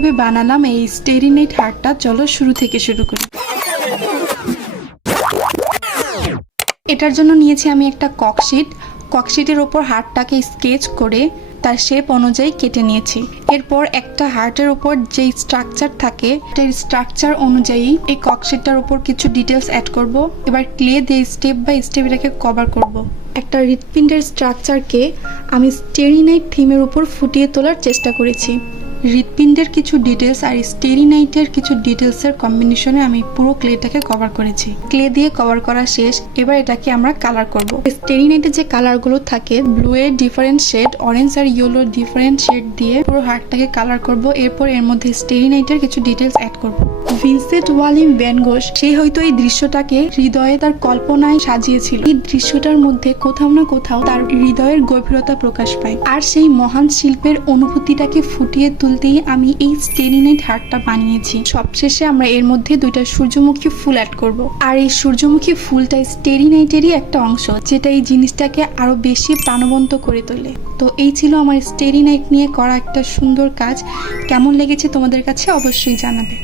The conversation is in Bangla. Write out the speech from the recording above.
কিভাবে বানালাম এই স্টেরি নাইট হারটা, চলো শুরু থেকে শুরু করি। এটার জন্য নিয়েছি আমি একটা ককশিটের ওপর হার্টটাকে স্কেচ করে তার শেপ অনুযায়ী কেটে নিয়েছি। এরপর একটা হার্টের উপর যে স্ট্রাকচার থাকে সেই স্ট্রাকচার অনুযায়ী এই ককশিটটার উপর কিছু ডিটেলস অ্যাড করব। এবার ক্লে দিয়ে স্টেপ বাই স্টেপ এটাকে কভার করব। একটা হৃৎপিণ্ডের স্ট্রাকচারকে আমি স্টেরি নাইট থিমের উপর ফুটিয়ে তোলার চেষ্টা করেছি। হৃৎপিণ্ডের কিছু ডিটেলস আর স্টেরি নাইটের কিছু ডিটেলসের কম্বিনেশনে আমি পুরো ক্লেটাকে কভার করেছি। ক্লে দিয়ে কভার করা শেষ, এবার এটাকে আমরা কালার করব। স্টেরি নাইটের যে কালারগুলো থাকে, ব্লু এর ডিফারেন্ট শেড, অরেঞ্জ আর ইয়েলো ডিফারেন্ট শেড দিয়ে পুরো হার্টটাকে কালার করব। এরপর এর মধ্যে স্টেরি নাইটের কিছু ডিটেলস অ্যাড করব। ভিনসেন্ট ওয়ালিম ভ্যান গোস সে হয়তো এই দৃশ্যটাকে হৃদয়ে তার কল্পনায় সাজিয়েছিল। এই দৃশ্যটার মধ্যে কোথাও না কোথাও তার হৃদয়ের গভীরতা প্রকাশ পায়। আর সেই মহান শিল্পের অনুভূতিটাকে ফুটিয়ে তুলতেই আমি এই স্টেরি নাইট হার্টটা বানিয়েছি। সবশেষে আমরা এর মধ্যে দুইটা সূর্যমুখী ফুল অ্যাড করব। আর এই সূর্যমুখী ফুলটা স্টেরি নাইটেরই একটা অংশ, যেটা এই জিনিসটাকে আরো বেশি প্রাণবন্ত করে তোলে। তো এই ছিল আমার স্টেরি নাইট নিয়ে করা একটা সুন্দর কাজ। কেমন লেগেছে তোমাদের কাছে অবশ্যই জানাবে।